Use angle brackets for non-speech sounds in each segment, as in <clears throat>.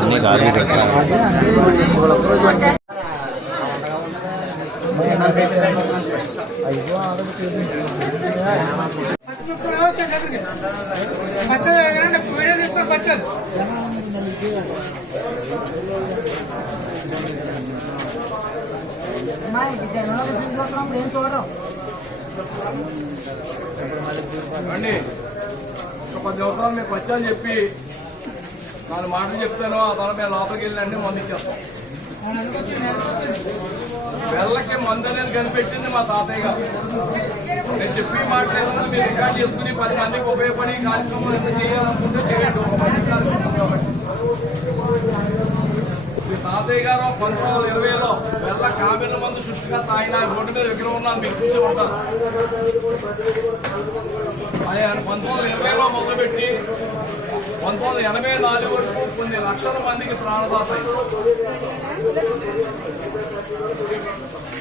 అన్నీ గాలి పెట్టాలి పచ్చడి వీడియో తీసుకొని పచ్చడి అండి ఒక పది నిమిషాలు మీకు వచ్చాను చెప్పి నాలుగు మాటలు చెప్తాను ఆ తర్వాత మేము లోపలికి వెళ్ళండి మందు ఇచ్చేస్తాం. వెళ్ళకి మందు అనేది కనిపెట్టింది మా తాతయ్య గారు. నేను చెప్పి మాట ఏదన్నా మీరు రికార్డ్ చేసుకుని పది మందికి ఉపయోగపడి కార్యక్రమం ఎంత చేయాలనుకుంటే చేయండి. ఒక మంది కార్యక్రమం కాబట్టి. మీ తాతయ్య గారు పంతొమ్మిది వందల ఇరవైలో వెళ్ళ కామెల మందు సృష్టికర్త ఆయన రోడ్డు మీద విగ్రహం ఉన్నాను మీరు చూసి ఉంటారు ఆయన పంతొమ్మిది వందల ఇరవైలో మొదలుపెట్టి పంతొమ్మిది వందల ఎనభై నాలుగు వరకు కొన్ని లక్షల మందికి ప్రాణదాతాయి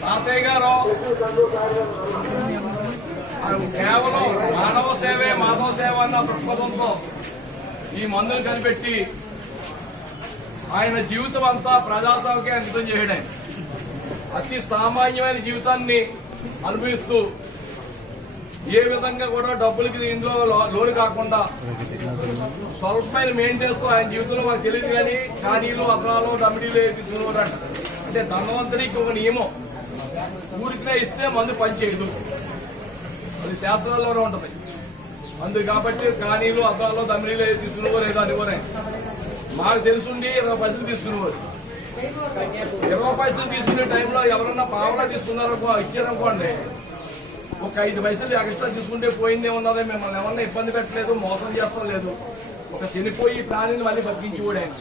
తాతయ్య గారు ఆయన కేవలం మానవ సేవే మాధవ సేవ అన్న దృక్పథంతో ఈ మందులు కనిపెట్టి ఆయన జీవితం అంతా ప్రజాసేవకే అంకితం చేయడం అతి సామాన్యమైన జీవితాన్ని అనుభవిస్తూ ఏ విధంగా కూడా డబ్బులకి ఇందులో లోను కాకుండా స్వల్పమైన మెయింటైన్ చేస్తూ ఆయన జీవితంలో మాకు తెలియదు కానీ ఖాళీలు అద్రాలు డమిడీలు తీసుకున్నారంట అంటే ధనవంతుడికి ఒక నియమం. ఊరికినే ఇస్తే మందు పనిచేయదు. అది శాస్త్రాల్లోనే ఉంటుంది. అందు కాబట్టి కానీలు అద్దాలు దమిడీలు తీసుకునేవారు ఏదో కూడా మాకు తెలుసుండి ఇరవై పైసలు తీసుకునేవారు. ఇరవై పైసలు తీసుకునే టైంలో ఎవరన్నా పావులా తీసుకున్నారనుకో ఇచ్చారనుకోండి. ఒక ఐదు పైసలు ఎక్స్ట్రా తీసుకుంటే పోయిందే ఉన్నదే మిమ్మల్ని ఎవరన్నా ఇబ్బంది పెట్టలేదు మోసం చేస్తాం లేదు. ఒక చనిపోయి ప్రాణిని మళ్ళీ బతికించేవాడు. ఆయన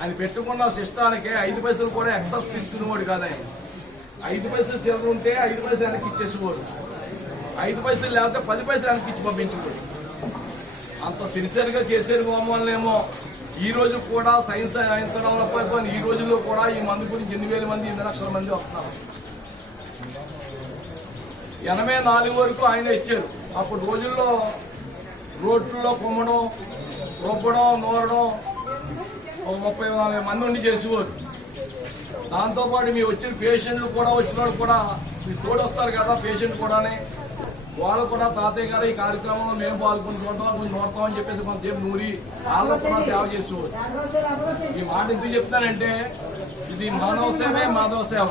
ఆయన పెట్టుకున్న సిస్టానికి ఐదు పైసలు కూడా ఎక్సెస్ తీసుకునేవాడు కాదు. ఆయన ఐదు పైసలు చిల్లర ఉంటే ఐదు పైసలు వెనక్కి ఇచ్చేసేవాడు. ఐదు పైసలు లేకపోతే పది పైసలు వెనక్కి ఇచ్చి పంపించేవాడు. అంత సిన్సియర్గా చేసేది వల్లేమో ఈ రోజు కూడా సైన్స్ ఎంత డెవలప్ అయిపోయింది ఈ రోజుల్లో కూడా ఈ మందు గురించి ఎన్ని వేల మంది ఎన్ని లక్షల మంది వస్తున్నారు? ఎనభై నాలుగు వరకు ఆయన ఇచ్చారు. అప్పుడు రోజుల్లో రోడ్లలో కొమ్మడం రొప్పడం నూరడం ఒక ముప్పై నలభై మంది ఉండి చేసేవారు. దాంతోపాటు మీ వచ్చిన పేషెంట్లు కూడా వచ్చిన వాళ్ళు కూడా మీరు తోడు వస్తారు కదా పేషెంట్ కూడానే. వాళ్ళు కూడా తాతయ్య గారు ఈ కార్యక్రమంలో మేము పాల్గొంటుంటాం కొంచెం నోడతామని చెప్పేసి కొంతసేపు నూరి వాళ్ళకు కూడా సేవ చేసుకోవచ్చు ఈ మాట ఎందుకు చెప్తానంటే ఇది మానవ సేవే మాధవ సేవ.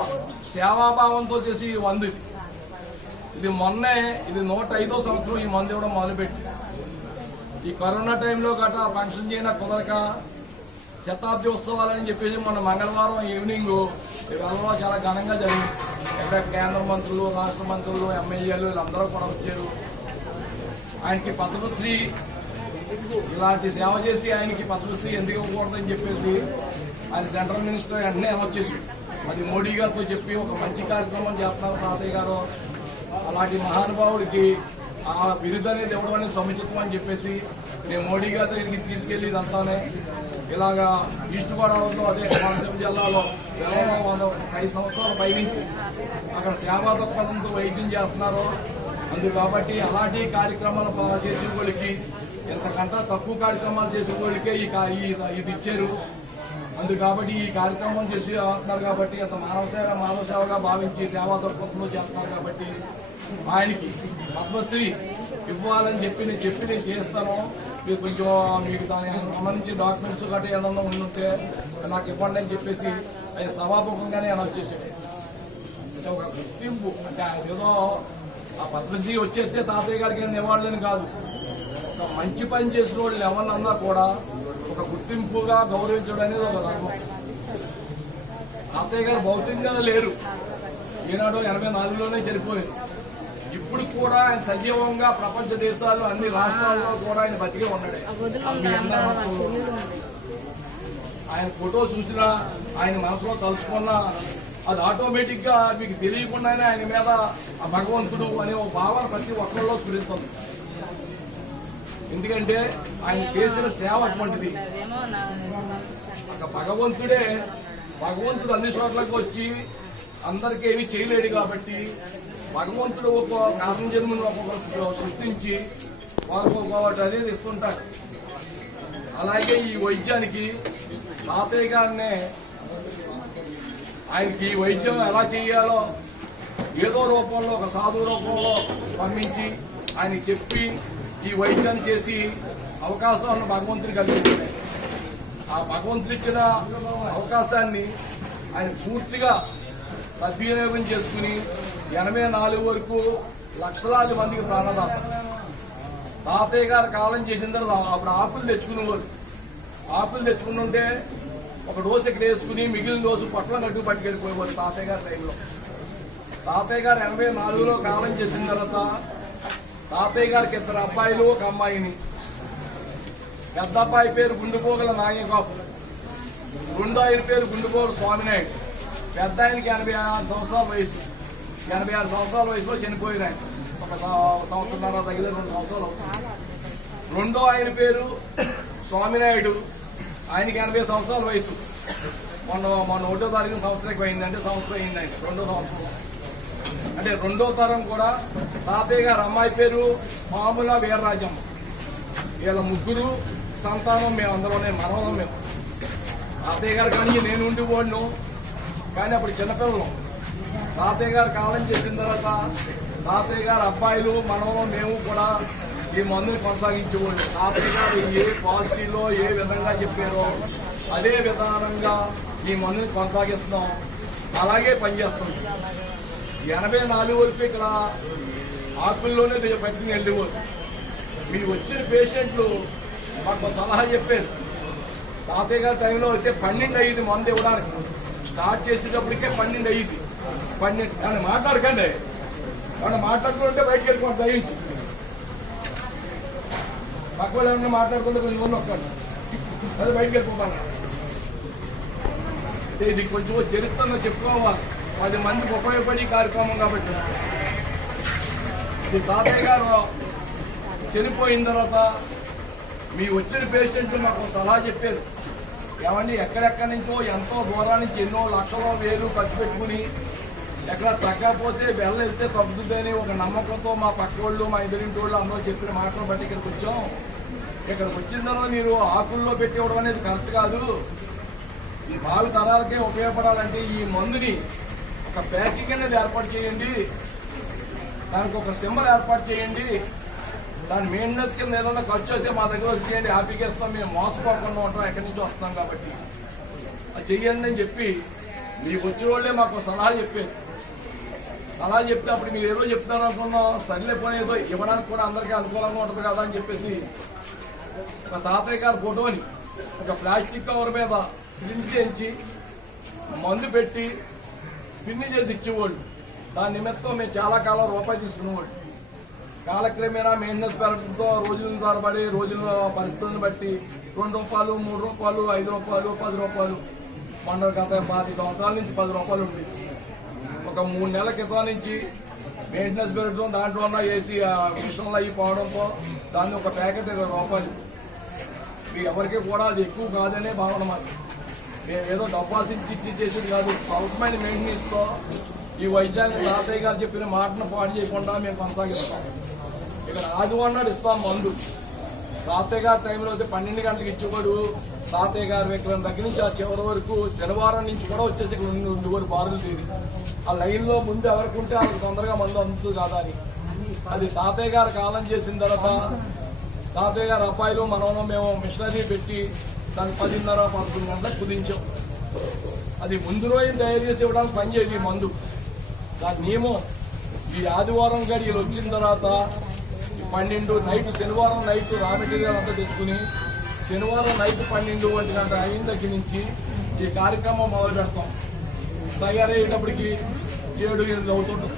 సేవాభావంతో చేసి ఈ మందు ఇది. ఇది మొన్నే ఇది నూట ఐదో సంవత్సరం ఈ మందు ఇవ్వడం మొదలుపెట్టి ఈ కరోనా టైంలో గట్రా ఫంక్షన్ చేయడం కుదరక శతాబ్ది ఉత్సవాలని చెప్పేసి మొన్న మంగళవారం ఈవినింగ్ వెళ్ళలో చాలా ఘనంగా జరిగింది. ఇక్కడ కేంద్ర మంత్రులు రాష్ట్ర మంత్రులు ఎమ్మెల్యేలు వీళ్ళందరూ కూడా వచ్చారు. ఆయనకి పద్మశ్రీ ఇలాంటి సేవ చేసి ఆయనకి పద్మశ్రీ ఎందుకు ఇవ్వకూడదని చెప్పేసి ఆయన సెంట్రల్ మినిస్టర్ వెంటనే వచ్చేసి అది మోడీ గారితో చెప్పి ఒక మంచి కార్యక్రమం చేస్తున్నారు తాతయ్య గారు. అలాంటి మహానుభావుడికి ఆ బిరుదు అనేది ఇవ్వడం అనేది సముచితం అని చెప్పేసి నేను మోడీ గారి దగ్గరికి తీసుకెళ్ళి ఇదంతానే ఇలాగా ఈస్ట్ గోదావరిలో అదే కోనసీమ జిల్లాలో వెలవలో వంద ఐదు సంవత్సరాలు పైనుంచి అక్కడ సేవా దృక్పథంతో వైద్యం చేస్తున్నారు. అందు కాబట్టి అలాంటి కార్యక్రమాలు చేసే వాళ్ళకి ఎంతకంటే తక్కువ కార్యక్రమాలు చేసే వాళ్ళకే ఈ- ఇది ఇచ్చారు. అందు కాబట్టి ఈ కార్యక్రమం చేసి అవుతున్నారు కాబట్టి అంత మానవ సేవ మానవ సేవగా భావించి సేవా దృక్పథంలో చేస్తున్నారు కాబట్టి ఆయనకి పద్మశ్రీ ఇవ్వాలని చెప్పి నేను చెప్పి నేను చేస్తాను. మీరు కొంచెం మీకు దానికి సంబంధించి డాక్యుమెంట్స్ గట్రా ఏమన్నా ఉంటే నాకు ఇవ్వండి అని చెప్పేసి ఆయన సభాముఖంగానే అలా వచ్చేసాడు. అంటే ఒక గుర్తింపు అంటే ఆయన ఏదో ఆ పద్మశ్రీ వచ్చేస్తే తాతయ్య గారికి ఏం ఇవ్వాలని కాదు. ఒక మంచి పని చేసిన వాళ్ళు ఎవరన్నా కూడా ఒక గుర్తింపుగా గౌరవించడం అనేది ఒక ధర్మం. తాతయ్య గారు భౌతికంగా లేరు. ఈనాడు ఎనభై నాలుగులోనే చనిపోయింది ఇప్పుడు కూడా ఆయన సజీవంగా ప్రపంచ దేశాలు అన్ని రాష్ట్రాల్లో కూడా ఆయన బతికే ఉన్నాడే. ఆయన ఫోటో చూసినా ఆయన మనసులో తలుచుకున్నా అది ఆటోమేటిక్గా మీకు తెలియకుండానే ఆయన మీద ఆ భగవంతుడు అనే ఒక భావన ప్రతి ఒక్కరిలో స్ఫురిస్తుంది ఎందుకంటే ఆయన చేసిన సేవ అటువంటిది. ఒక భగవంతుడే భగవంతుడు అన్ని చోట్లకు వచ్చి అందరికీ ఏమీ చేయలేడు కాబట్టి భగవంతుడు ఒక కారణం జన్మను ఒక్కొక్క సృష్టించి వాళ్ళకు అనేది ఇస్తుంటారు. అలాగే ఈ వైద్యానికి తాతయ్య గారినే ఆయనకి ఈ వైద్యం ఎలా చేయాలో ఏదో రూపంలో ఒక సాధు రూపంలో పంపించి ఆయన చెప్పి ఈ వైద్యాన్ని చేసి అవకాశాలను భగవంతుని కలిగించారు ఆ భగవంతుడు ఇచ్చిన అవకాశాన్ని ఆయన పూర్తిగా సద్వినియోగం చేసుకుని ఎనభై నాలుగు వరకు లక్షలాది మందికి ప్రాణదాత. తాతయ్య గారు కాలం చేసిన తర్వాత అప్పుడు ఆకులు తెచ్చుకునేవారు. ఆకులు తెచ్చుకుంటుంటే ఒక డోసు ఇక్కడ వేసుకుని మిగిలిన డోసు పట్ల గడ్డు పట్టుకెళ్ళిపోయేవారు తాతయ్య గారి టైంలో తాతయ్య గారు ఎనభై నాలుగులో కాలం చేసిన తర్వాత తాతయ్య గారికి ఇద్దరు అబ్బాయిలు ఒక అమ్మాయిని. పెద్ద అబ్బాయి పేరు గుండుపోగల నాగబాబు రెండో ఆయన పేరు గుండుపోగల స్వామినాయుడు. పెద్ద ఆయనకి ఎనభై ఆరు సంవత్సరాల వయసు. ఎనభై ఆరు సంవత్సరాల వయసులో చనిపోయారు ఆయన ఒక సంవత్సరంన్నర దగ్గర రెండు సంవత్సరాలు రెండో ఆయన పేరు స్వామినాయుడు ఆయనకి ఎనభై సంవత్సరాల వయసు మొన్న మొన్న ఒకటో తారీఖు సంవత్సరం అయింది అంటే సంవత్సరం అయింది ఆయన రెండో సంవత్సరం అంటే రెండో తరం కూడా తాతయ్య గారు అమ్మాయి పేరు మామూల వీరరాజ్యం వీళ్ళ ముగ్గురు సంతానం మేము అందరూనే మనవలం మేము తాతయ్య గారు కానీ నేను ఉండి కానీ అప్పుడు చిన్నపిల్లలు తాతయ్య గారు కాలం చేసిన తర్వాత తాతయ్య గారు అబ్బాయిలు మనవలం మేము కూడా ఈ మందుని కొనసాగించేవాళ్ళు. తాతయ్య గారు ఏ పాలసీలో ఏ విధంగా చెప్పారో అదే విధానంగా ఈ మందుని కొనసాగిస్తున్నాం. అలాగే పనిచేస్తుంది ఎనభై నాలుగు వరకు ఇక్కడ ఆకుల్లోనే పట్టుకుని వెళ్ళేవారు మీరు వచ్చిన పేషెంట్లు మాకు సలహా చెప్పారు. తాతయ్య గారి టైంలో అయితే పన్నెండు అయ్యింది మందు ఇవ్వడానికి. స్టార్ట్ చేసేటప్పటికే పన్నెండు అయ్యింది పన్నెండు మాట్లాడకండి. కానీ మాట్లాడుకుంటే బయటకు వెళ్ళిపోండి దయించి. పక్క వాళ్ళు ఏమన్నా మాట్లాడుకుంటే కొంచెం ముందు ఒక్కడు అదే బయటకు వెళ్ళిపోతాను. అంటే ఇది కొంచెం చరిత్రలో చెప్పుకోవాలి. పది మందికి ఉపయోగపడే కార్యక్రమం కాబట్టి. మీ తాతయ్య గారు చనిపోయిన తర్వాత మీ వచ్చిన పేషెంట్లు మాకు సలహా చెప్పారు. ఏమండి ఎక్కడెక్కడి నుంచో ఎంతో దూరం నుంచి ఎన్నో లక్షల వేలు ఖర్చు పెట్టుకుని ఎక్కడ తగ్గకపోతే బెల్ల వెళ్తే తగ్గుతుందని ఒక నమ్మకంతో మా పక్క వాళ్ళు మా ఎదురింటి వాళ్ళు అందరూ చెప్పిన మాటలు బట్టి ఇక్కడికి వచ్చాం. ఇక్కడికి వచ్చిన తర్వాత మీరు ఆకుల్లో పెట్టి ఇవ్వడం అనేది కరెక్ట్ కాదు. ఈ భావి తరాలకే ఉపయోగపడాలంటే ఈ మందుని ఒక ప్యాకింగ్ అనేది ఏర్పాటు చేయండి. దానికి ఒక సింబల్ ఏర్పాటు చేయండి. దాని మెయింటెనెన్స్ కింద ఏదైనా ఖర్చు అయితే మా దగ్గర వచ్చేయండి హ్యాపీగా ఇస్తాం మేము మోసపోకుండా ఉంటాం ఎక్కడి నుంచి వస్తున్నాం కాబట్టి. అది చెయ్యండి అని చెప్పి మీకు వచ్చిన వాళ్ళే మాకు సలహా చెప్పారు. సలహా చెప్తే అప్పుడు మీరు ఏదో చెప్తాను అనుకున్నాం సరిలే పోనీ ఏదో ఇవ్వడానికి కూడా అందరికీ అనుకూలంగా ఉంటుంది కదా అని చెప్పేసి ఒక తాతయ్య గారి ఫోటోని ఒక ప్లాస్టిక్ కవర్ మీద ప్రింట్ చేయించి మందు పెట్టి పిన్ని చేసి ఇచ్చేవాళ్ళు. దాని నిమిత్తం మేము చాలా కాలం రూపాయి తీసుకునేవాళ్ళు. కాలక్రమేణా మెయింటెనెన్స్ పెరగడంతో రోజుల తరబడి రోజుల పరిస్థితులను బట్టి రెండు రూపాయలు మూడు రూపాయలు ఐదు రూపాయలు పది రూపాయలు. మొన్న గత పాతి సంవత్సరాల నుంచి పది రూపాయలు ఉంది. ఒక మూడు నెలల క్రితం నుంచి మెయింటెనెన్స్ పెరగడం దాంట్లో ఉన్న ఏసీ మిషన్లు అవి పోవడంతో దాన్ని ఒక ప్యాకెట్ ఇరవై రూపాయలు. ఎవరికి కూడా అది ఎక్కువ కాదనే భావన మాది మేము ఏదో డబ్బాసించి ఇచ్చి చేసేది కాదు. స్వల్పమైన మెయింటెనెన్స్తో ఈ వైద్యాన్ని తాతయ్య గారు చెప్పిన మాటను పాడు చేయకుండా మేము కొనసాగిస్తాం. ఇక్కడ ఆదివారం నాడు ఇస్తాం మందు. తాతయ్య గారి టైంలో అయితే పన్నెండు గంటలకు ఇచ్చేవాడు. తాతయ్య గారు విక్రయం దగ్గర నుంచి ఆ చివరి వరకు శనివారం నుంచి కూడా వచ్చేసి ఇక్కడ ఉండి బారులు తీరి. ఆ లైన్లో ముందు ఎవరికి ఉంటే వాళ్ళకి తొందరగా మందు అందుతుంది కాదా అని. అది తాతయ్య గారు కాలం చేసిన తర్వాత తాతయ్య గారు అబ్బాయిలు మనం మేము మిషనరీ పెట్టి దానికి పదిన్నర పదకొండు గంటలకు కుదించాం. అది ముందు రోజు తయారు చేసి ఇవ్వడానికి పనిచేయదు ఈ మందు. దాని నియమం ఈ ఆదివారం గడియలు వచ్చిన తర్వాత పన్నెండు నైట్ శనివారం నైట్ రా మెటీరియల్ అంతా తెచ్చుకుని శనివారం నైట్ పన్నెండు ఒంటి గంట అయిన దగ్గర నుంచి ఈ కార్యక్రమం మొదలు పెడతాం. తయారయ్యేటప్పటికి ఏడు ఎనిమిది అవుతుంటుంది.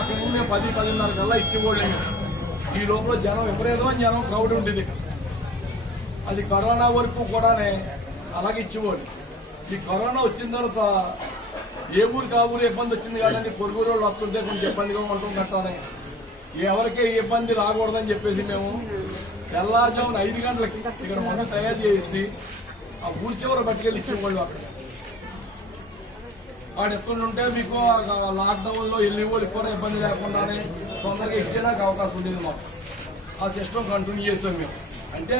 అక్కడ నుంచి మేము పది పదిన్నర కల్లా ఇచ్చిపోలేము ఈ లోపల జనం విపరీతమైన జనం క్రౌడ్ ఉండేది అది కరోనా వరకు కూడానే అలాగే ఇచ్చేవాడు ఈ కరోనా వచ్చిన తర్వాత ఏ ఊరికి ఆ ఊరు ఇబ్బంది వచ్చింది కానీ పొరుగురు వాళ్ళు వస్తుంటే కొంచెం ఇబ్బందిగా ఉండటం కట్టాలని ఎవరికే ఇబ్బంది రాకూడదని చెప్పేసి మేము తెల్లారుజామున ఐదు గంటలకి ఇక్కడ మొన్న తయారు చేసి ఆ ఊరి చివర పట్టుకెళ్ళి ఇచ్చేవాళ్ళు అక్కడ. వాడు ఎత్తుంటే మీకు లాక్డౌన్లో వెళ్ళి వాళ్ళు కూడా ఇబ్బంది లేకుండానే తొందరగా ఇచ్చేదానికి అవకాశం ఉండేది మాకు. ఆ సిస్టమ్ కంటిన్యూ చేసాం మేము. అంటే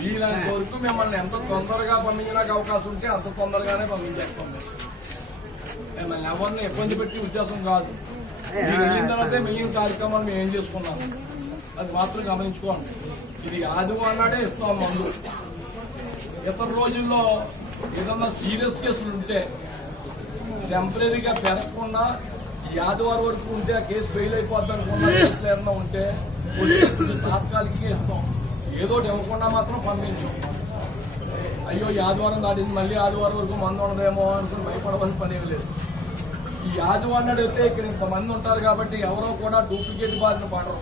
వీలాంటి వరకు మిమ్మల్ని ఎంత తొందరగా పంపించడానికి అవకాశం ఉంటే అంత తొందరగానే పంపించేస్తాం మేము. మిమ్మల్ని ఎవరిని ఇబ్బంది పెట్టి ఉద్దేశం కాదు. మీరు వెళ్ళిన తర్వాతే మెయిన్ కార్యక్రమాలు మేము ఏం చేసుకున్నాము అది మాత్రం గమనించుకోండి. ఇది ఆదివారం నాడే ఇస్తాం మందు ఇతర రోజుల్లో ఏదన్నా సీరియస్ కేసులు ఉంటే టెంపరీగా పెరగకుండా ఈ ఆదివారం వరకు ఉంటే ఆ కేసు ఫెయిల్ అయిపోద్ది అనుకున్న కేసులు ఏమన్నా ఉంటే తాత్కాలికంగా ఇస్తాం. ఏదో ఇవ్వకుండా మాత్రం పంపించాం. అయ్యో ఈ ఆదివారం దాటింది మళ్ళీ ఆదివారం వరకు మందు ఉండదేమో అనుకుని భయపడవలసిన పని లేదు. ఈ అన్నాడు అయితే ఇక్కడ ఇంతమంది ఉంటారు కాబట్టి ఎవరో కూడా డూప్లికేట్ బారిన పడరు.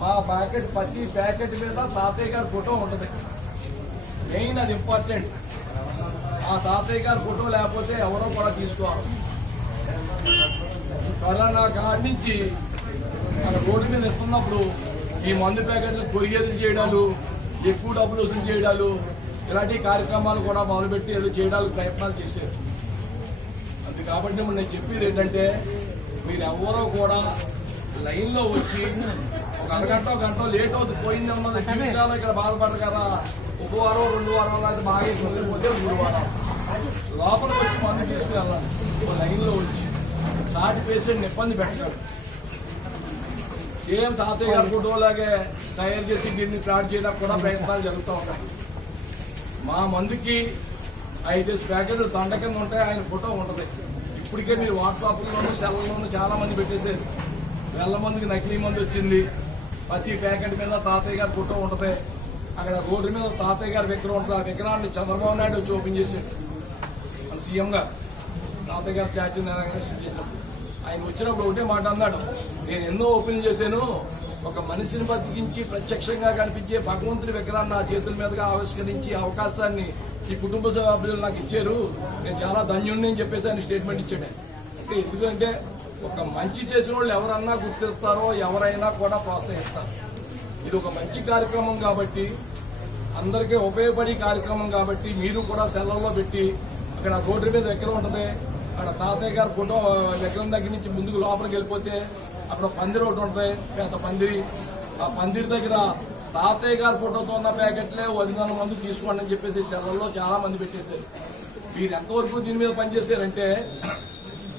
మా ప్యాకెట్ ప్రతి ప్యాకెట్ మీద తాతయ్య గారి ఫోటో ఉంటుంది. మెయిన్ అది ఇంపార్టెంట్. ఆ తాతయ్య గారి ఫోటో లేకపోతే ఎవరో కూడా తీసుకోవాలి కరోనా కాడి నుంచి మన రోడ్డు మీద ఇస్తున్నప్పుడు ఈ మందు ప్యాకెట్లు కొరిగేది చేయడాలు ఎక్కువ డబ్బులు వసూలు చేయడాలు ఇలాంటి కార్యక్రమాలు కూడా మొదలుపెట్టి ఏదో చేయడానికి ప్రయత్నాలు చేశారు. కాబట్టి ఇప్పుడు నేను చెప్పేది ఏంటంటే మీరు ఎవరో కూడా లైన్లో వచ్చి ఒక అరగంట గంట లేట్ అవుతుంది పోయింది ఉన్నది ఇక్కడ బాధపడరు కదా. ఒక వారం రెండు వారాలు అయితే బాగా ఎక్కువ మూడు వారాలు. లోపలికి వచ్చి మందు తీసుకువెళ్ళాలి. ఒక లైన్లో వచ్చి. సాటి పేషెంట్ని ఇబ్బంది పెట్టాడు. సేమ్ తాతయ్య గారి ఫోటోలాగే తయారు చేసి దీన్ని ఫ్రాడ్ చేయడానికి కూడా ప్రయత్నాలు జరుగుతూ ఉంటాయి మా మందుకి ఐదేసి ప్యాకెట్లు దండ కింద ఉంటాయి ఆయన ఫోటో ఉంటుంది. ఇప్పటికే మీరు వాట్సాప్లోనూ సెల్లోను చాలా మంది పెట్టేశారు. వేల మందికి నకిలీ మంది వచ్చింది. ప్రతి ప్యాకెట్ మీద తాతయ్య గారి ఫోటో ఉంటుంది. అక్కడ రోడ్డు మీద తాతయ్య గారి విగ్రహం ఉంటుంది. ఆ విగ్రహాన్ని చంద్రబాబు నాయుడు వచ్చి ఓపెన్ చేశాడు. మన సీఎం గారు. తాతయ్య గారు చాటి చేసినప్పుడు ఆయన వచ్చినప్పుడు ఒకటే మాట అన్నాడు. నేను ఎన్నో ఓపెన్ చేశాను. ఒక మనిషిని బతికించి ప్రత్యక్షంగా కనిపించే భగవంతుడి విగ్రహాన్ని నా చేతుల మీదుగా ఆవిష్కరించి అవకాశాన్ని ఈ కుటుంబ సభ్యులు నాకు ఇచ్చారు. నేను చాలా ధన్యుడిని అని చెప్పేసి ఆయన స్టేట్మెంట్ ఇచ్చాడు. అంటే ఎందుకంటే ఒక మంచి చేసిన వాళ్ళు ఎవరన్నా గుర్తిస్తారో ఎవరైనా కూడా ప్రోత్సహిస్తారు. ఇది ఒక మంచి కార్యక్రమం కాబట్టి అందరికీ ఉపయోగపడే కార్యక్రమం కాబట్టి మీరు కూడా సెలవులో పెట్టి అక్కడ రోడ్డు మీద ఎక్కడ ఉంటుంది. అక్కడ తాతయ్య గారి ఫోటో విగ్రహం దగ్గర నుంచి ముందుకు లోపలికి వెళ్ళిపోతే అక్కడ పందిరి ఒకటి ఉంటుంది. పెద్ద పందిరి. ఆ పందిరి దగ్గర తాతయ్య గారి ఫోటోతో ఉన్న ప్యాకెట్లే వదిన మంది తీసుకోండి అని చెప్పేసి సెలవుల్లో చాలా మంది పెట్టేశారు. మీరు ఎంతవరకు దీని మీద పనిచేశారంటే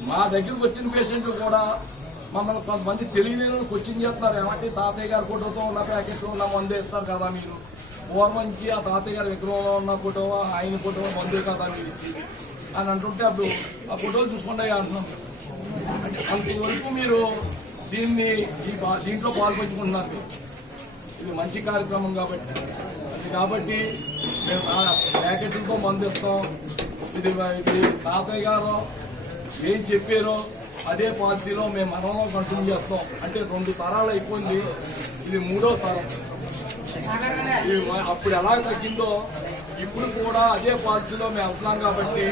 మా దగ్గరకు వచ్చిన పేషెంట్లు కూడా మమ్మల్ని కొంతమంది తెలియలేని క్వశ్చన్ చేస్తున్నారు. ఏమంటే తాతయ్య గారి ఫోటోతో ఉన్న ప్యాకెట్లు ఉన్న మందు ఇస్తారు కదా మీరు. పూర్వం ఆ తాతయ్య గారి విగ్రహంలో ఉన్న ఫోటో ఆయన ఫోటో మందు కదా మీరు. ఇచ్చేది అని అంటుంటే అప్పుడు ఆ ఫోటోలు చూసుకుంటాయి అంటున్నాం. అంటే అంతవరకు మీరు దీన్ని బా- దీంట్లో పాల్పంచుకుంటున్నారు. మీరు. ఇది మంచి కార్యక్రమం కాబట్టి. అది కాబట్టి మేము ప్యాకెట్లతో మందు ఇస్తాం ఇది ఇది తాతయ్య గారు ఏం చెప్పారో అదే పాలసీలో మేము మనంలో కంటిన్యూ చేస్తాం. అంటే రెండు తరాలు అయిపోయింది. ఇది మూడో తరం. ఇది అప్పుడు ఎలా తగ్గిందో ఇప్పుడు కూడా అదే పాలసీలో మేము వెళ్తున్నాం కాబట్టి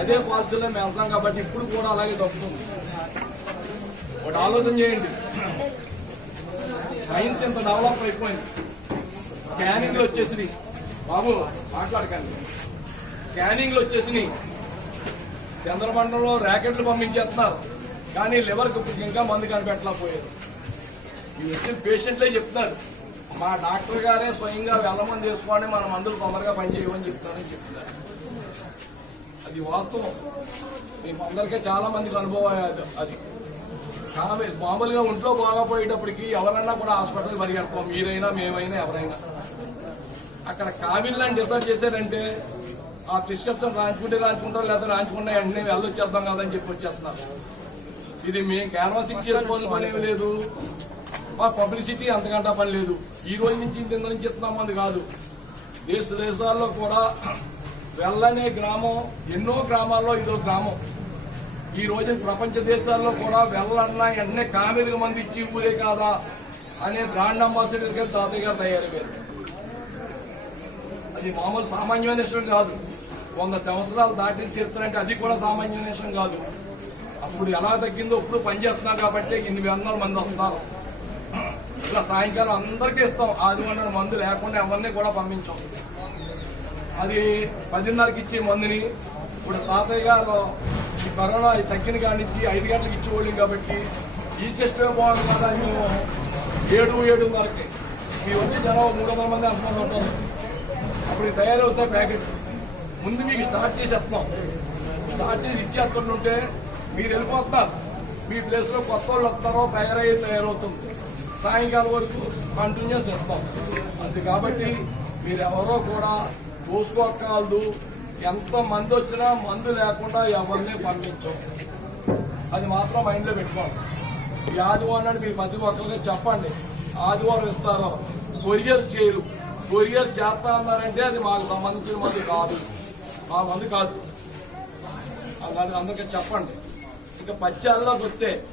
అదే పాలసీలో మేము వెళ్తున్నాం కాబట్టి ఇప్పుడు కూడా అలాగే తగ్గుతుంది. ఒకటి ఆలోచన చేయండి. సైన్స్ ఎంత డెవలప్ అయిపోయింది? స్కానింగ్లు వచ్చేసినాయి. బాబు మాట్లాడకండి. స్కానింగ్లు వచ్చేసినాయి. చంద్రమండలంలో ర్యాకెట్లు పంపించేస్తున్నారు. కానీ లివర్కి ఇప్పుడు ఇంకా మందు కనిపెట్టలేకపోయారు. ఇవి వచ్చిన పేషెంట్లే చెప్తున్నారు. మా డాక్టర్ గారే స్వయంగా వెళ్ళమని చేసుకోండి మన మందులు తొందరగా పనిచేయమని చెప్తారని చెప్తున్నారు. అది వాస్తవం. మేము అందరికీ చాలా మందికి అనుభవం అది- కామె మామూలుగా ఒంట్లో బాగాపోయేటప్పటికి ఎవరన్నా కూడా హాస్పిటల్కి పరిగెడతాం. మీరైనా మేమైనా ఎవరైనా. అక్కడ కామిల్ని డిసైడ్ చేశారంటే ఆ ప్రిస్క్రిప్షన్ రాయించుకుంటే రాయించుకుంటారు లేదా రాయించుకున్నా వెంటనే వెళ్ళొచ్చేద్దాం కదని చెప్పి వచ్చేస్తున్నారు. ఇది మేము క్యాన్వాసింగ్ చేసుకోవాల్సిన పని ఏమి లేదు. మా పబ్లిసిటీ అంతకంటా పని లేదు. ఈ రోజు నుంచి ఇంత నుంచి ఇస్తున్నాం అది కాదు. దేశ దేశాల్లో కూడా <clears throat> వెళ్ళనే గ్రామం ఎన్నో గ్రామాల్లో ఇదో గ్రామం. ఈ రోజు ప్రపంచ దేశాల్లో కూడా వెళ్ళన్నా వెంటనే కామెరికి మంది ఇచ్చి ఊరే కాదా అనే బ్రాండ్ అంబాసిడర్కి తాతయ్య గారు తయారయ్యారు అది మామూలు సామాన్యమైన విషయం కాదు. వంద సంవత్సరాలు దాటిన చరిత్ర అంటే అది కూడా సామాన్యమైన విషయం కాదు. అప్పుడు ఎలా తగ్గిందో ఇప్పుడు పనిచేస్తున్నాం కాబట్టి ఇన్ని వందల మంది వస్తారు. ఇలా సాయంకాలం అందరికీ ఇస్తాం. ఆదివారం మందు లేకుండా ఎవరిని కూడా పంపించాం. అది పదిన్నరకి ఇచ్చే మందుని ఇప్పుడు తాతయ్య గారు ఈ కరోనా తగ్గిన కానిచ్చి ఐదు గంటలకు ఇచ్చేవాళ్ళం కాబట్టి ఈ సిస్టమే బాగుంది కదా అని మేము ఏడు ఏడున్నరకి. మీరు వచ్చి జనం మూడు వందల మంది అంతమంది ఉంటాం అప్పుడు తయారవుతాయి ప్యాకెట్ ముందు మీకు స్టార్ట్ చేసి వస్తున్నాం స్టార్ట్ చేసి ఇచ్చేస్తుంటే మీరు వెళ్ళిపోతున్నారు. మీ ప్లేస్లో కొత్త వాళ్ళు వస్తారో తయారయ్యి తయారవుతుంది. సాయంకాలం వరకు కంటిన్యూస్ ఇస్తాం అది కాబట్టి మీరు ఎవరో కూడా పోసుకోగలదు ఎంత మంది వచ్చినా మందు లేకుండా ఎవరిని పంపించం. అది మాత్రం మైండ్లో పెట్టుకోండి. ఈ ఆదివారం నాడు మీరు ప్రతి ఒక్కరికి చెప్పండి. ఆదివారం ఇస్తారో? కొరియర్ చేయరు. కొరియర్ చేస్తా అన్నారంటే అది మాకు సంబంధించిన మంది కాదు. మా మంది కాదు. అది అందరికీ చెప్పండి. ఇంకా పచ్చాల్లోకి వస్తే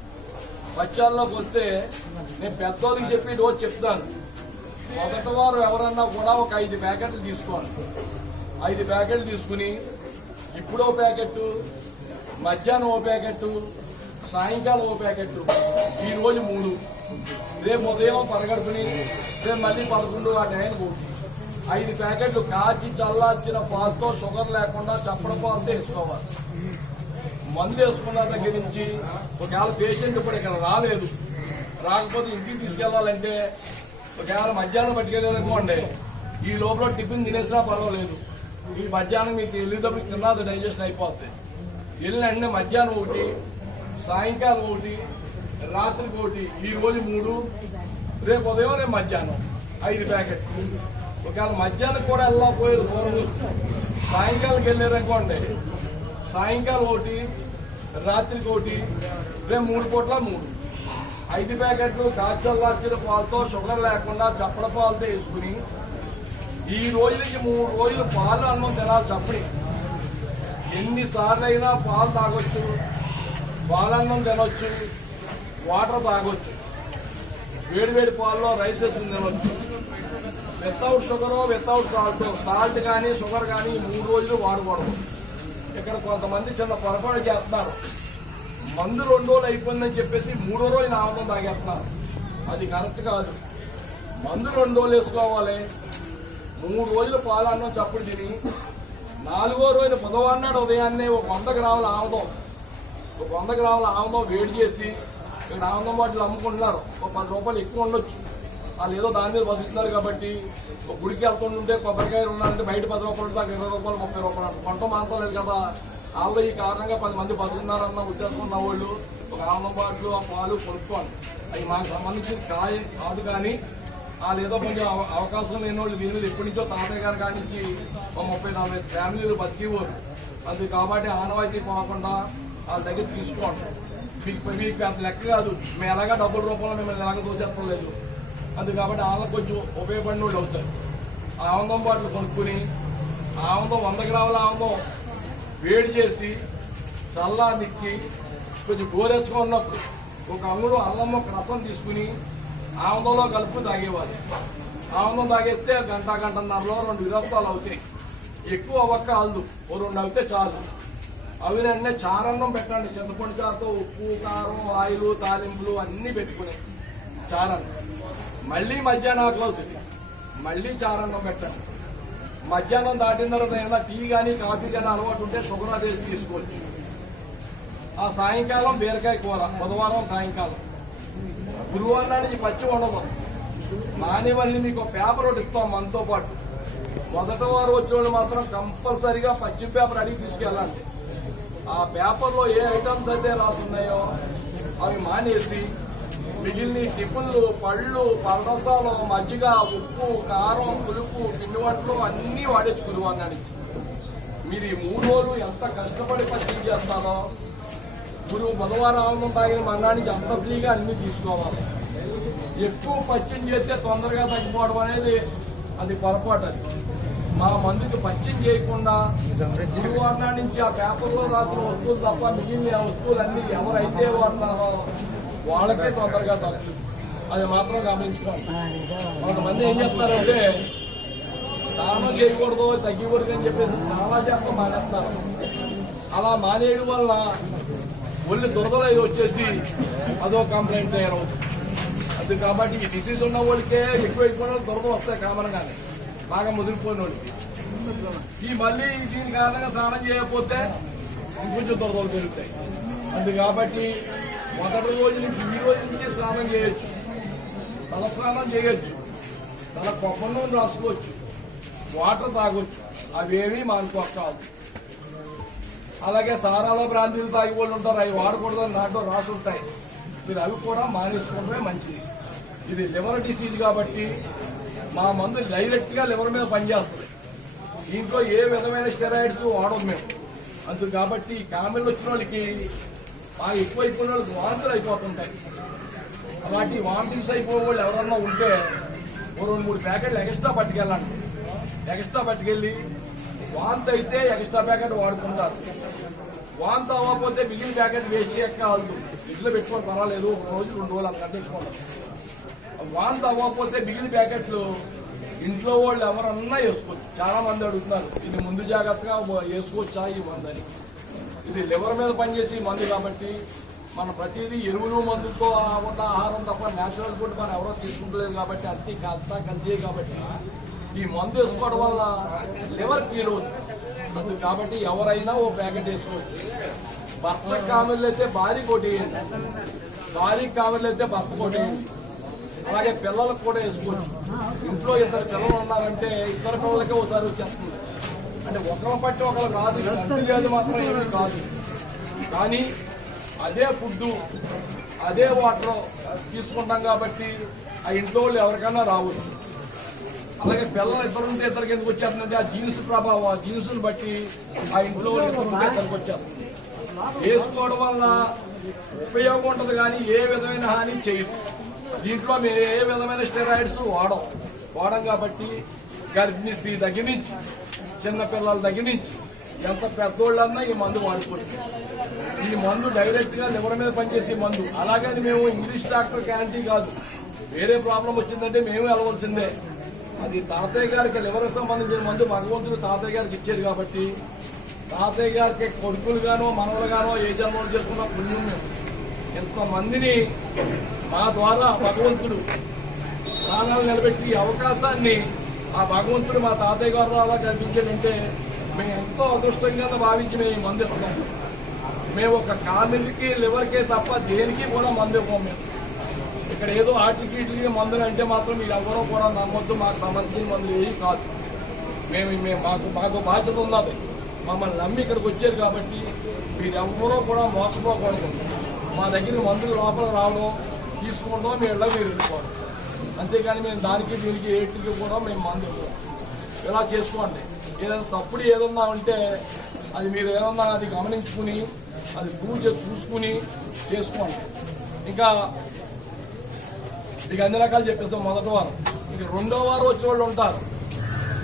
పచ్చాల్లోకి వస్తే నేను పెద్దోళ్ళకి చెప్పి రోజు చెప్తాను. మొదటి వారు ఎవరన్నా కూడా ఒక ఐదు ప్యాకెట్లు తీసుకోండి. ఐదు ప్యాకెట్లు తీసుకుని ఇప్పుడు ఓ ప్యాకెట్టు మధ్యాహ్నం ఓ ప్యాకెట్టు సాయంకాలం ఓ ప్యాకెట్టు ఈ రోజు మూడు. రేపు ఉదయం పరగడుపుని రేపు మళ్ళీ పదకొండు ఆ టైంకి ఒకటి ఐదు ప్యాకెట్లు కాచి చల్లార్చిన పాలతో షుగర్ లేకుండా చప్పడ పాలతో వేసుకోవాలి. మందు వేసుకున్న దగ్గర నుంచి ఒకవేళ పేషెంట్ ఇప్పుడు ఇక్కడ రాలేదు రాకపోతే ఇంటికి తీసుకెళ్ళాలంటే ఒకవేళ మధ్యాహ్నం పట్టుకెళ్ళాలనుకోండి ఈ లోపల టిఫిన్ తినేసినా పర్వాలేదు. ఈ మధ్యాహ్నం మీకు వెళ్ళేటప్పుడు తిన్నది డైజెషన్ అయిపోతుంది వెళ్ళిన మధ్యాహ్నం ఒకటి సాయంకాలం ఒకటి రాత్రికి ఒకటి ఈ రోజు మూడు రేపు ఉదయం రేపు మధ్యాహ్నం ఐదు ప్యాకెట్ ఒకవేళ మధ్యాహ్నం కూడా వెళ్ళకపోయేది దూరం? సాయంకాలం వెళ్ళారనుకోండి సాయంకాలం ఒకటి రాత్రికి ఒకటి రేపు మూడు పూట్ల మూడు. ఐదు ప్యాకెట్లు కాచల్లార్చిన పాలతో షుగర్ లేకుండా చప్పడ పాలతో వేసుకుని ఈ రోజు నుంచి మూడు రోజులు పాలు అన్నం తినాలి చప్పడి ఎన్నిసార్లు అయినా పాలు తాగొచ్చు పాలన్నం తినొచ్చు వాటర్ తాగొచ్చు. వేడి వేడి పాలలో రైస్ వేసుకుని తినొచ్చు. Without sugar without salt salt కానీ షుగర్ కానీ మూడు రోజులు వాడకూడదు. ఇక్కడ కొంతమంది చిన్న పొరపాటు చేస్తున్నారు. మందు రెండు రోజులు అయిపోయిందని చెప్పేసి మూడో రోజు నామం తాగేస్తున్నారు. అది కరెక్ట్ కాదు. మందు రెండు రోజులు వేసుకోవాలి. మూడు రోజులు పాలన్నం చప్పుడు తిని నాలుగో రోజు బుధవారం నాడు ఉదయాన్నే ఒక వంద గ్రాముల ఆముదం. ఒక వంద గ్రాముల ఆముదం వేడి చేసి ఇక్కడ ఆముదం వాటిలో అమ్ముకుంటున్నారు. ఒక పది రూపాయలు ఎక్కువ ఉండొచ్చు. వాళ్ళు ఏదో దాని మీద బతుకుతున్నారు కాబట్టి ఒక గుడికి వెళ్తుంటే కొబ్బరికాయలు ఉన్నారంటే బయట పది రూపాయలు దాకా ఇరవై రూపాయలు ముప్పై రూపాయలు అంట కొంట మాత్రం లేదు కదా. వాళ్ళు ఈ కారణంగా పది మంది బతుకున్నారన్న ఉద్దేశం ఉన్న వాళ్ళు ఒక ఆముదం పాటలు ఆ పాలు కొనుక్కోండి. అవి మాకు సంబంధించిన కాయ కాదు కానీ ఏదో కొంచెం అవకాశం లేని వాళ్ళు దీని మీద ఎప్పటి నుంచో తాతయ్య గారి కాడి నుంచి ఒక ముప్పై నలభై ఫ్యామిలీలు బతికేవారు. అది కాబట్టి ఆనవాయితీ పోకుండా వాళ్ళ దగ్గర తీసుకోండి. మీకు మీకు అంత లెక్క కాదు. మేము ఎలాగా డబ్బుల రూపంలో మిమ్మల్ని ఎలాగ దోచేస్తాం లేదు. అది కాబట్టి వాళ్ళకి కొంచెం ఉపయోగపడిన వాళ్ళు అవుతారు ఆనందం బాటలు కొనుక్కుని ఆనందం వంద గ్రాముల ఆనందం వేడి చేసి చల్లారిచ్చి కొంచెం గోరెచ్చుకున్నప్పుడు ఒక అంగుడు అల్లం ఒక రసం తీసుకుని ఆనందంలో కలుపుకుని తాగేవారు ఆనందం తాగేస్తే గంట గంటన్నరలో రెండు విరక్తాలు అవుతాయి. ఎక్కువ ఒక్క అల్దు ఓ రెండు అవుతే చాలు. అవి వెంటనే చారన్నం పెట్టండి. చింతపండు చారుతో ఉప్పు కారం ఆయిలు తాలింపులు అన్నీ పెట్టుకుని చారన్నం. మళ్ళీ మధ్యాహ్నం ఆకలి అవుతుంది. మళ్ళీ చారన్నం పెట్టండి. మధ్యాహ్నం దాటిన తర్వాత ఏమైనా టీ కానీ కాఫీ కానీ అలవాటు ఉంటే షుగర్ అదేసి తీసుకోవచ్చు. ఆ సాయంకాలం బీరకాయ కూర బుధవారం సాయంకాలం. గురువారం నాడు ఈ పచ్చి ఉండదు మానేవల్లి మీకు ఒక పేపర్ ఒకటి ఇస్తాం మనతో పాటు. మొదట వారు వచ్చేవాళ్ళు మాత్రం కంపల్సరిగా పచ్చి పేపర్ అడిగి తీసుకెళ్ళండి ఆ పేపర్లో ఏ ఐటమ్స్ అయితే రాసున్నాయో అవి మానేసి మిగిలిన టిఫిన్లు పళ్ళు పళ్ళరసాలు మజ్జిగ ఉప్పు కారం పులుపు పిండి వంటలు అన్నీ వాడేచ్చు గురువారం నాడు మీరు ఈ మూడు రోజులు ఎంత కష్టపడి పచ్చి చేస్తారో గురువు బుధవారం ఆనందం తాగిన మన్నాడికి అంత ఫ్రీగా అన్ని తీసుకోవాలి. ఎక్కువ పచ్చిం చేస్తే తొందరగా తగ్గిపోవడం అనేది అది పొరపాటు అది. మా మందుకి పచ్చిం చేయకుండా గురువారం నుంచి ఆ పేపర్లో రాసిన వస్తువులు తప్ప మిగిలిన వస్తువులన్నీ ఎవరైతే వాడతారో వాళ్ళకే తొందరగా తగ్గుతుంది. అది మాత్రం గమనించుకోండి కొంతమంది ఏం చెప్తారంటే స్నానం చేయకూడదు తగ్గకూడదు అని చెప్పేసి స్నానాలు చేస్తాం మానేస్తారు. అలా మానేయడం వల్ల ఒళ్ళు దురదలు వచ్చేసి అదో కంప్లైంట్ తయారవుతుంది. అది కాబట్టి ఈ డిసీజ్ ఉన్న వాళ్ళకే ఎక్కువ ఎక్కువ దురద వస్తాయి కామన్గానే. బాగా ముదిరిపోయిన వాళ్ళకి. ఈ మళ్ళీ దీని కారణంగా స్నానం చేయకపోతే ఇంకొంచెం దురదలు పెరుగుతాయి. అందు కాబట్టి మొదటి రోజు నుంచి ఈ రోజు నుంచి స్నానం చేయొచ్చు. తలస్నానం చేయొచ్చు. తల కొబ్బరి నూనె రాసుకోవచ్చు. వాటర్ తాగొచ్చు. అవేమీ మానుకోకాదు అలాగే సారాలో బ్రాంతీలు తాగి వాళ్ళు ఉంటారు. అవి వాడకూడదని దాంట్లో రాసి ఉంటాయి. మీరు అవి కూడా మానేసుకుంటే మంచిది. ఇది లివర్ డిసీజ్ కాబట్టి మా మందు డైరెక్ట్గా లివర్ మీద పనిచేస్తుంది. దీంట్లో ఏ విధమైన స్టెరాయిడ్స్ వాడము మేము. అందు కాబట్టి కామెలు వచ్చిన వాళ్ళకి బాగా ఎక్కువ అయిపోయిన వాళ్ళకి వాంతులు అయిపోతుంటాయి. అలాంటి వామిటింగ్స్ అయిపోయే వాళ్ళు ఎవరన్నా ఉంటే ఓ రెండు మూడు ప్యాకెట్లు ఎక్స్ట్రా పట్టుకెళ్ళండి. ఎక్స్ట్రా పట్టుకెళ్ళి వాంత అయితే ఎక్స్ట్రా ప్యాకెట్ వాడుకుంటారు. వాంత అవ్వకపోతే మిగిలిన ప్యాకెట్ వేస్ట్ చేయక్కర్లేదు. ఇంట్లో పెట్టుకోవడం పర్వాలేదు ఒక రోజు రెండు రోజులు అంత ఎక్కువ వాంత అవ్వకపోతే మిగిలిన ప్యాకెట్లు ఇంట్లో వాళ్ళు ఎవరన్నా వేసుకోవచ్చు. చాలా మంది అడుగుతున్నారు ఇది ముందు జాగ్రత్తగా వేసుకోవచ్చా ఈ మందని ఇది లివర్ మీద పనిచేసి మందు కాబట్టి మన ప్రతిదీ ఎరువులు మందుతో ఉన్న ఆహారం తప్ప న్యాచురల్ ఫుడ్ మనం ఎవరో తీసుకుంటలేదు కాబట్టి అంతే అంతా కాబట్టి ఈ మందు వేసుకోవడం వల్ల లివర్ క్లీన్ అవుతుంది. అందు కాబట్టి ఎవరైనా ఓ ప్యాకెట్ వేసుకోవచ్చు. భర్త కామెర్లు అయితే భారీ కొట్టేయండి. భారీ కామెర్లు అయితే భర్త కొట్టేయండి. అలాగే పిల్లలకు కూడా వేసుకోవచ్చు. ఇంట్లో ఇద్దరు పిల్లలు ఉన్నారంటే ఇద్దరు పిల్లలకే ఒకసారి వచ్చేస్తుంది. అంటే ఒకరి పట్టి ఒకరు కాదు కంటి లేదు మాత్రం ఏమీ కాదు. కానీ అదే ఫుడ్ అదే వాటర్ తీసుకుంటాం కాబట్టి ఆ ఇంట్లో వాళ్ళు ఎవరికైనా రావచ్చు. అలాగే పిల్లలు ఇద్దరు ఉంటే ఇద్దరికి ఎందుకు వచ్చేస్తుందంటే ఆ జీన్స్ ప్రభావం ఆ జీన్స్ని బట్టి ఆ ఇంట్లో ఇద్దరు ఉంటే ఇద్దరికి వచ్చారు వేసుకోవడం వల్ల ఉపయోగం ఉంటుంది కానీ ఏ విధమైన హాని చేయదు. దీంట్లో మేము ఏ విధమైన స్టెరాయిడ్స్ వాడం వాడం కాబట్టి గర్భిణీ స్త్రీ దగ్గర నుంచి చిన్నపిల్లల దగ్గర నుంచి ఎంత పెద్దోళ్ళన్నా ఈ మందు వాడుకోవచ్చు. ఈ మందు డైరెక్ట్గా లివర్ మీద పనిచేసే మందు. అలాగని మేము ఇంగ్లీష్ డాక్టర్ గ్యారంటీ కాదు. వేరే ప్రాబ్లం వచ్చిందంటే మేము వెళ్ళవలసిందే. అది తాతయ్య గారికి లివర్ సంబంధించిన మందు? భగవంతుడు తాతయ్య గారికి ఇచ్చారు కాబట్టి. తాతయ్య గారికి కొడుకులు గానో మనవలు గానో ఏ జన్మలు చేసుకున్న పుణ్యం మేము ఎంతమందిని మా ద్వారా భగవంతుడు ప్రాణాలు నిలబెట్టి అవకాశాన్ని ఆ భగవంతుడు మా తాతయ్య గారు అలా కనిపించాడంటే మేము ఎంతో అదృష్టంగా భావించి మేము ఈ మందు ఇస్తాం. మేము ఒక కామెల్కి లివర్కే తప్ప దేనికి కూడా మందు ఇవ్వం మేము. ఇక్కడ ఏదో ఆటికి ఇటుకి మందులు అంటే మాత్రం మీరు ఎవరో కూడా నమ్మొద్దు మాకు సంబంధించిన మందులు ఏవి కాదు. మేము మేము మాకు మాకు బాధ్యత ఉన్నది. మమ్మల్ని నమ్మి ఇక్కడికి వచ్చారు కాబట్టి మీరు ఎవరో కూడా మోసపోకూడదు. మా దగ్గర మందులు లోపల రావడం తీసుకోవడం మీ ఇళ్ళ మీరు వెళ్ళిపోవడం అంతేగాని మేము దానికి దీనికి ఏటికి కూడా మేము మందు ఇలా చేసుకోండి. ఏదైనా తప్పుడు ఏదన్నా ఉంటే అది మీరు ఏదన్నా అది గమనించుకుని అది ప్రూవ్ చేసి చూసుకుని చేసుకోండి. ఇంకా ఇక అన్ని రకాలు చెప్పేస్తాం మొదటి వారం. ఇక రెండో వారం వచ్చే వాళ్ళు ఉంటారు.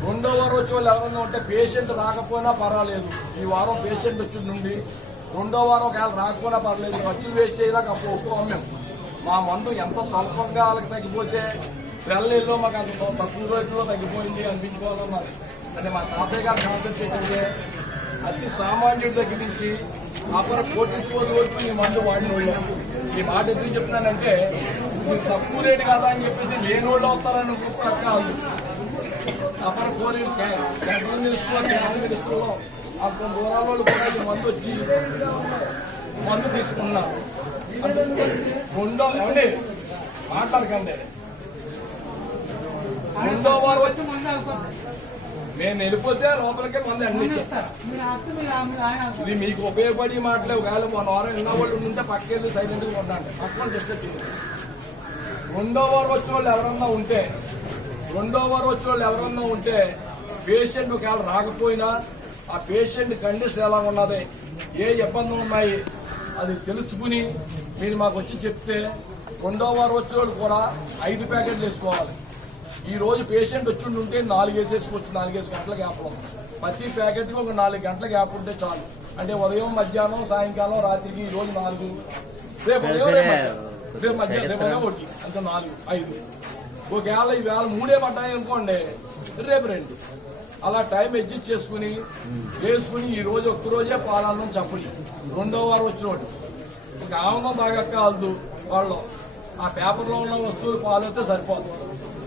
రెండో వారం వచ్చే వాళ్ళు ఎవరన్నా ఉంటే పేషెంట్ రాకపోయినా పర్వాలేదు. ఈ వారం పేషెంట్ వచ్చి నుండి రెండో వారం ఒకవేళ రాకపోయినా పర్లేదు ఖర్చులు వేస్ట్ చేయలేక అప్పుడు ఒప్పు అమ్మేం. మా మందు ఎంత స్వల్పంగా వాళ్ళకి తగ్గిపోతే పిల్లల్లో మాకు అంత తక్కువ రేట్లో తగ్గిపోయింది మరి? అంటే మా తాతయ్య గారు కాన్సెప్ట్ ఏంటంటే అతి సామాన్యుడి దగ్గర నుంచి అపర కోటి వరకు ఈ మందు వాడిన ఈ మాట ఎందుకు చెప్తున్నానంటే తక్కువ రేటు కదా అని చెప్పేసి లేని వాళ్ళు వస్తారని గొప్ప కాదు అపర కోరి సెంట్రల్ కేంద్ర మినిస్టర్లో దూరాల వాళ్ళు కూడా ఈ మందు వచ్చి మందు తీసుకున్నారు. రెండో ఏమండి? మాట్లాడకండి. రెండో వారు వచ్చి మేము వెళ్ళిపోతే లోపలికే మంది అన్ని ఇది మీకు ఉపయోగపడి మాటలే ఒకవేళ మన వారం ఎన్నో వాళ్ళు ఉంటే పక్కకెళ్ళి సైలెంట్గా ఉండండి. పక్కన డిస్టర్బ్ చేయండి రెండో వారం వచ్చిన వాళ్ళు ఎవరన్నా ఉంటే రెండో వారం వచ్చిన వాళ్ళు ఎవరన్నా ఉంటే పేషెంట్ ఒకవేళ రాకపోయినా ఆ పేషెంట్ కండిషన్ ఎలా ఉన్నది ఏ ఇబ్బందులు ఉన్నాయి అది తెలుసుకుని మీరు మాకు వచ్చి చెప్తే రెండో వారం వచ్చిన వాళ్ళు కూడా ఐదు ప్యాకెట్లు వేసుకోవాలి. ఈ రోజు పేషెంట్ వచ్చి ఉంటే నాలుగు వేసేసుకోవచ్చు నాలుగేసి గంటల గ్యాప్లో ప్రతి ప్యాకెట్కి ఒక నాలుగు గంటల గ్యాప్ ఉంటే చాలు. అంటే ఉదయం మధ్యాహ్నం సాయంకాలం రాత్రికి ఈ రోజు నాలుగు. రేపు ఉదయం రేపు మధ్యాహ్నం. రేపు ఒకటి అంటే నాలుగు ఐదు. ఒకవేళ ఈవేళ మూడే పడ్డాయి అనుకోండి రేపు రెండు. అలా టైం అడ్జస్ట్ చేసుకుని వేసుకుని ఈ రోజు ఒక్క రోజే పాలన్నం చప్పలి. రెండో వారం వచ్చినోడు. ఇంకా ఆనందం తాగక్కర్దు వాళ్ళు. ఆ పేపర్లో ఉన్న వస్తువులు పాలైతే సరిపోదు.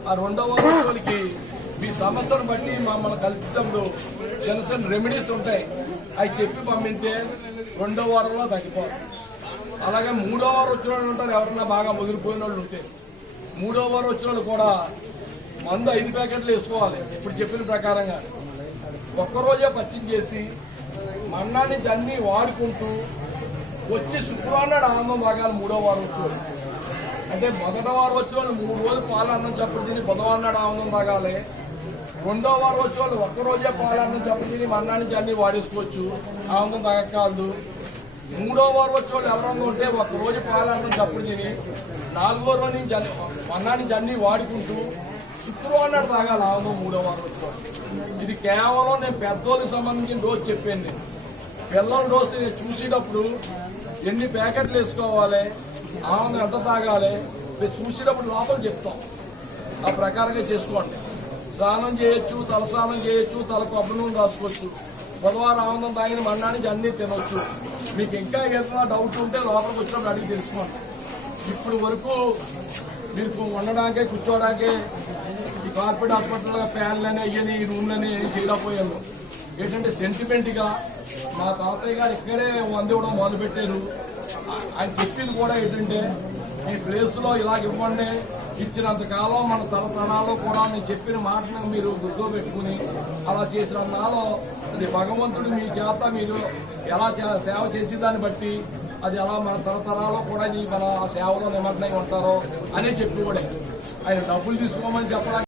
ఆ రెండో వస్తువులకి మీ సమస్యను బట్టి మమ్మల్ని కల్పించడంలో చిన్న చిన్న రెమెడీస్ ఉంటాయి. అవి చెప్పి పంపితే రెండో వారంలో తగ్గిపోదు. అలాగే మూడో వారం వచ్చిన వాళ్ళు ఉంటారు ఎవరన్నా బాగా ముదిరిపోయిన వాళ్ళు ఉంటే. మూడో వారం వచ్చిన వాళ్ళు కూడా మందు ఐదు ప్యాకెట్లు వేసుకోవాలి ఇప్పుడు చెప్పిన ప్రకారంగా. ఒక్కరోజే పచ్చిం చేసి మన్నాన్ని నుంచి అన్నీ వాడుకుంటూ వచ్చి శుక్రవారం నాడు ఆనందం తాగాలి మూడో వారం వచ్చి అంటే మొదట వారం వచ్చే వాళ్ళు మూడు రోజులు పాలన్నం చప్పుడు తిని బుధవారం నాడు ఆనందం తాగాలి రెండో వారం వచ్చే వాళ్ళు ఒక్కరోజే పాలన్నం చప్పుడు తిని మన్నాన్ని నుంచి వాడేసుకోవచ్చు. ఆనందం తాగకాదు మూడో ఓవర్ వచ్చే వాళ్ళు ఎవరన్నా ఉంటే రోజు పాలన్నం తప్పుడు తిని నాలుగో రోజు నుంచి అన్ని- మన్నా నుంచి వాడుకుంటూ శుక్రవారం నాడు తాగాలి ఆనందం మూడో వారం వచ్చే ఇది కేవలం నేను పెద్దోళ్ళకి సంబంధించిన డోస్ చెప్పాను నేను. పిల్లల డోస్ నేను చూసేటప్పుడు ఎన్ని ప్యాకెట్లు వేసుకోవాలి ఆనందం ఎంత తాగాలి ఇది చూసేటప్పుడు లోపల చెప్తాం. ఆ ప్రకారంగా చేసుకోండి. స్నానం చేయొచ్చు తల స్నానం చేయొచ్చు తల కొబ్బరి నూనె రాసుకోవచ్చు. బుధవారం ఆనందం తాగిన మన్నానికి అన్నీ తినొచ్చు. మీకు ఇంకా ఏదైనా డౌట్ ఉంటే లోపలికి వచ్చినప్పుడు అడిగి తెలుసుకోండి. ఇప్పుడు వరకు మీరు ఉండడానికే కూర్చోడానికే ఈ కార్పొరేట్ హాస్పిటల్ ఫ్యాన్లని అయ్యని ఈ రూమ్లనే ఏం చేయలేకపోయాను. ఏంటంటే సెంటిమెంట్గా మా తాతయ్య గారు ఇక్కడే అందివ్వడం మొదలుపెట్టారు. ఆయన చెప్పింది కూడా ఏంటంటే ఈ ప్లేస్లో ఇలాగ ఇవ్వండి ఇచ్చినంత కాలం మన తరతరాల్లో కూడా నేను చెప్పిన మాటను మీరు గుర్తు పెట్టుకుని అలా చేసిన నాలో అది భగవంతుడు మీ చేత మీరు ఎలా చే- సేవ చేసి దాన్ని బట్టి అది ఎలా మన తరతరాల్లో కూడా ఈ మన సేవలో నిమగ్నమై ఉంటారో అనే చెప్పి కూడా ఆయన డబ్బులు తీసుకోమని చెప్పడానికి